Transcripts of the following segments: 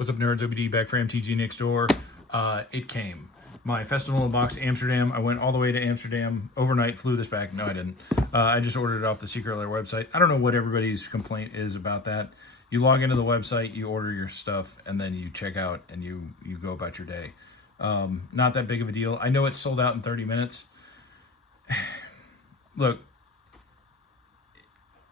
What's up, nerds? OBD back for MTG next door. It came. My Festival in a Box Amsterdam. I went all the way to Amsterdam overnight, flew this back. No, I didn't. I just ordered it off the Secret Lair website. I don't know what everybody's complaint is about that. You log into the website, you order your stuff, and then you check out and you go about your day. Not that big of a deal. I know it's sold out in 30 minutes. Look,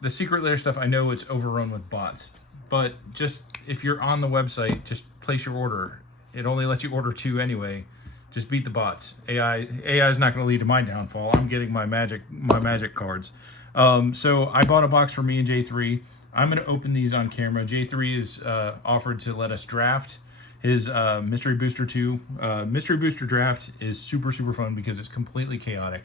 the Secret Lair stuff, I know it's overrun with bots. But just, if you're on the website, just place your order. It only lets you order 2 anyway. Just beat the bots. AI is not going to lead to my downfall. I'm getting my magic cards. So I bought a box for me and J3. I'm going to open these on camera. J3 is offered to let us draft his Mystery Booster 2. Mystery Booster draft is super fun because it's completely chaotic.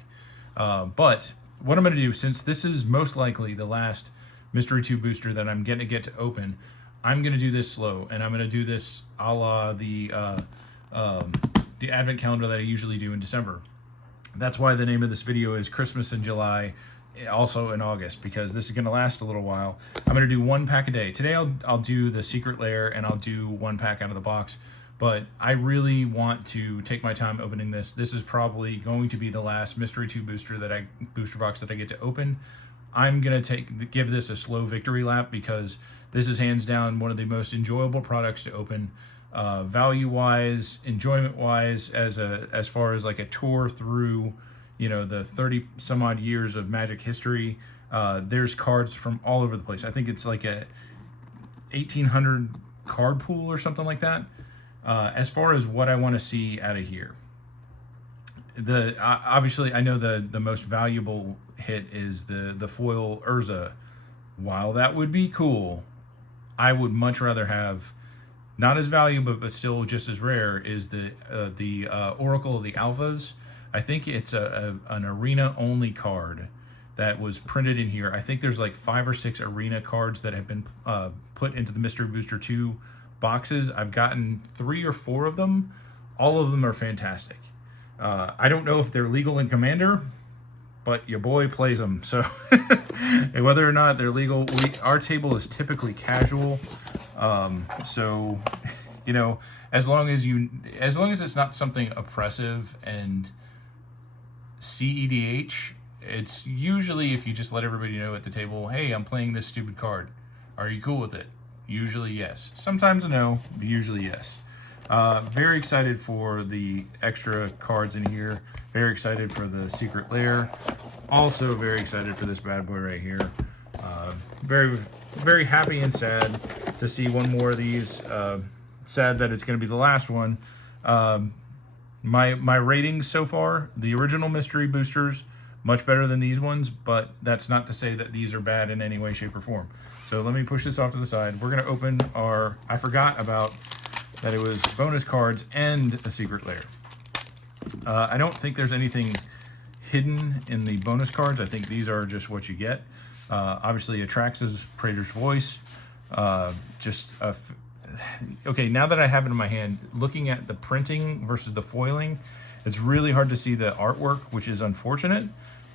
But what I'm going to do, since this is most likely the last Mystery 2 booster that I'm going to get to open, I'm going to do this slow, and I'm going to do this a la the advent calendar that I usually do in December. That's why the name of this video is Christmas in July, also in August, because this is going to last a little while. I'm going to do 1 pack a day. Today I'll do the Secret Lair, and I'll do 1 pack out of the box, but I really want to take my time opening this. This is probably going to be the last Mystery 2 booster box that I get to open. I'm going to give this a slow victory lap because this is hands down one of the most enjoyable products to open, value-wise, enjoyment-wise, as far as like a tour through, you know, the 30 some odd years of Magic history. There's cards from all over the place. I think it's like a 1,800 card pool or something like that. As far as what I want to see out of here, obviously I know the most valuable hit is the foil Urza. While that would be cool, I would much rather have, not as valuable but still just as rare, is the Oracle of the Alphas. I think it's an arena only card that was printed in here. I think there's like 5 or 6 arena cards that have been put into the Mystery Booster 2 boxes. I've gotten 3 or 4 of them. All of them are fantastic. I don't know if they're legal in Commander, but your boy plays them. So whether or not they're legal, our table is typically casual. So, you know, as long as it's not something oppressive and CEDH, it's usually, if you just let everybody know at the table, hey, I'm playing this stupid card. Are you cool with it? Usually yes. Sometimes no, but usually yes. Very excited for the extra cards in here. Very excited for the Secret Lair. Also very excited for this bad boy right here. Very happy and sad to see one more of these. Sad that it's going to be the last one. My ratings so far, the original mystery boosters, much better than these ones, but that's not to say that these are bad in any way, shape, or form. So let me push this off to the side. We're going to open our, I forgot about that it was bonus cards and a Secret Lair. I don't think there's anything hidden in the bonus cards. I think these are just what you get. Obviously, Atrax's Praetor's Voice. Okay, now that I have it in my hand, looking at the printing versus the foiling, it's really hard to see the artwork, which is unfortunate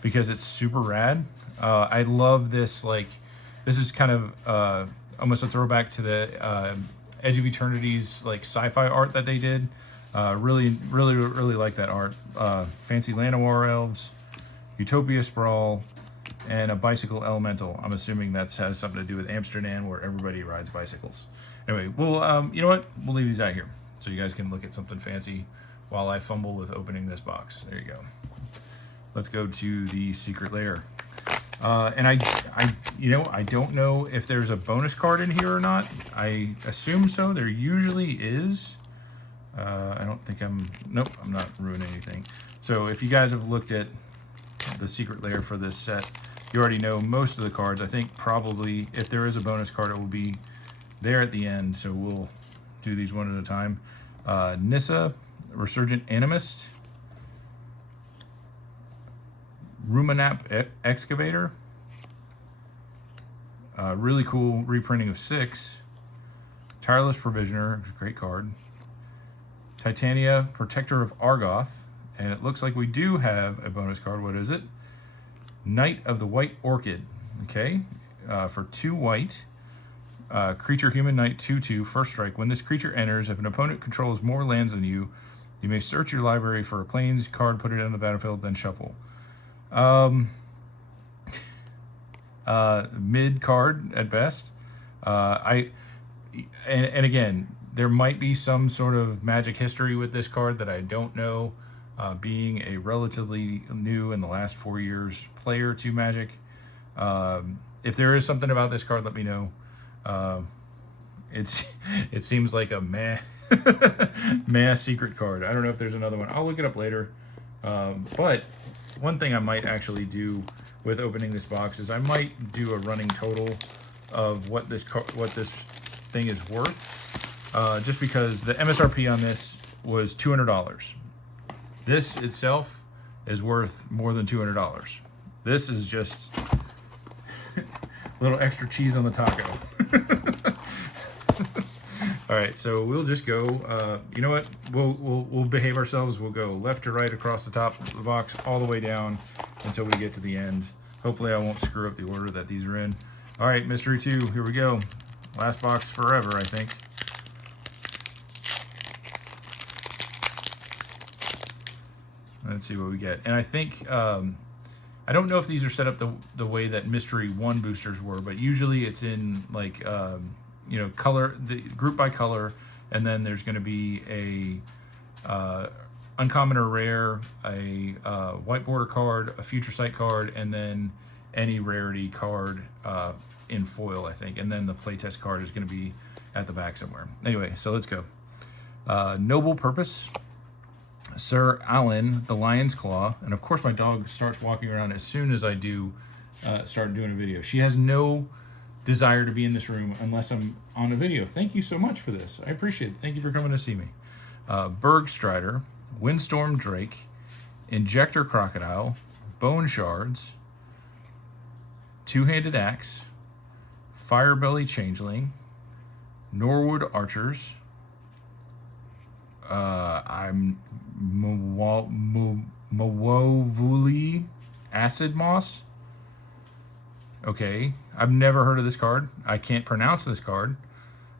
because it's super rad. I love this, like, this is kind of almost a throwback to the Edge of Eternity's like sci-fi art that they did. Really like that art. Fancy Llanowar Elves, Utopia Sprawl, and a Bicycle Elemental. I'm assuming that has something to do with Amsterdam, where everybody rides bicycles. Anyway, we'll you know what? We'll leave these out here so you guys can look at something fancy while I fumble with opening this box. There you go. Let's go to the Secret Lair. And I don't know if there's a bonus card in here or not. I assume so. There usually is. I don't think nope, I'm not ruining anything. So if you guys have looked at the Secret Lair for this set, you already know most of the cards. I think probably if there is a bonus card, it will be there at the end. So we'll do these one at a time. Nissa, Resurgent Animist, Ruminap Excavator, really cool reprinting of 6, Tireless Provisioner, great card, Titania, Protector of Argoth, and it looks like we do have a bonus card. What is it? Knight of the White Orchid, okay, for 2 white. Creature Human Knight 2/2, first strike. When this creature enters, if an opponent controls more lands than you, you may search your library for a plains card, put it on the battlefield, then shuffle. Mid card at best. And again, there might be some sort of Magic history with this card that I don't know. Being a relatively new in the last 4 years player to Magic, if there is something about this card, let me know. It seems like a meh secret card. I don't know if there's another one. I'll look it up later. But one thing I might actually do with opening this box is I might do a running total of what this thing is worth. Just because the MSRP on this was $200. This itself is worth more than $200. This is just a little extra cheese on the taco. All right, so we'll just go. You know what? We'll behave ourselves. We'll go left to right across the top of the box, all the way down until we get to the end. Hopefully, I won't screw up the order that these are in. All right, Mystery 2. Here we go. Last box forever, I think. Let's see what we get. And I think I don't know if these are set up the way that Mystery 1 boosters were, but usually it's in like you know, color, the group by color, and then there's going to be a uncommon or rare, a white border card, a future sight card, and then any rarity card in foil, I think. And then the playtest card is going to be at the back somewhere. Anyway, so let's go. Noble Purpose, Sir Alan, the Lion's Claw, and of course my dog starts walking around as soon as I do start doing a video. She has no desire to be in this room unless I'm on a video. Thank you so much for this. I appreciate it. Thank you for coming to see me. Bergstrider, Windstorm Drake, Injector Crocodile, Bone Shards, Two-Handed Axe, Firebelly Changeling, Norwood Archers, I'm Mawovuli Acid Moss. Okay, I've never heard of this card. I can't pronounce this card.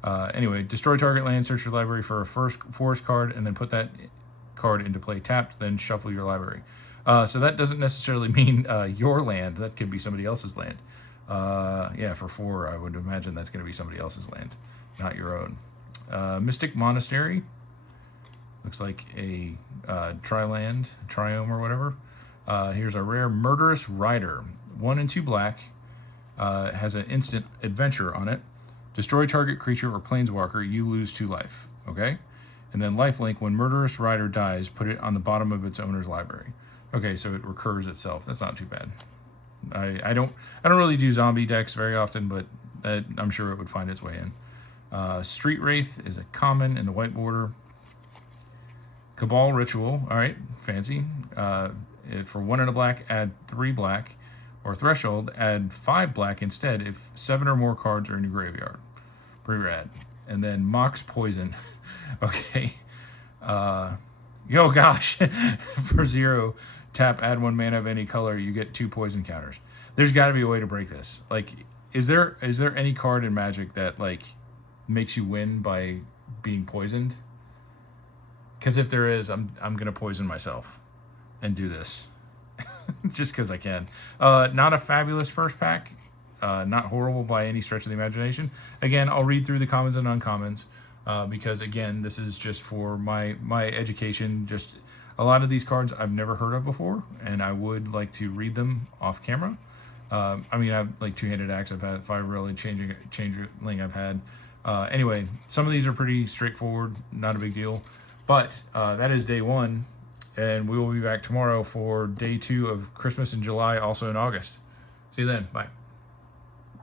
Anyway, destroy target land, search your library for a first forest card, and then put that card into play tapped, then shuffle your library. So that doesn't necessarily mean your land. That could be somebody else's land. Yeah, for 4, I would imagine that's going to be somebody else's land, not your own. Mystic Monastery. Looks like a tri-land, triome or whatever. Here's a rare Murderous Rider. 1 and 2 black. Has an instant adventure on it. Destroy target creature or planeswalker, you lose 2 life. Okay? And then lifelink, when Murderous Rider dies, put it on the bottom of its owner's library. Okay, so it recurs itself. That's not too bad. I don't really do zombie decks very often, but I'm sure it would find its way in. Street Wraith is a common in the white border. Cabal Ritual, all right, fancy. For 1 and a black, add 3 black. Or Threshold, add 5 black instead if 7 or more cards are in your graveyard. Pretty rad. And then Mox Poison. Okay. Yo, gosh. For 0, tap, add 1 mana of any color, you get 2 poison counters. There's got to be a way to break this. Like, is there any card in Magic that, like, makes you win by being poisoned? Because if there is, I'm going to poison myself and do this. Just because I can. Not a fabulous first pack. Not horrible by any stretch of the imagination. Again, I'll read through the commons and uncommons because, again, this is just for my education. Just a lot of these cards I've never heard of before, and I would like to read them off camera. I mean, I've like Two-Handed Axe I've had, Firebelly Changeling I've had. Anyway, some of these are pretty straightforward, not a big deal. But that is day 1. And we will be back tomorrow for day 2 of Christmas in July, also in August. See you then. Bye.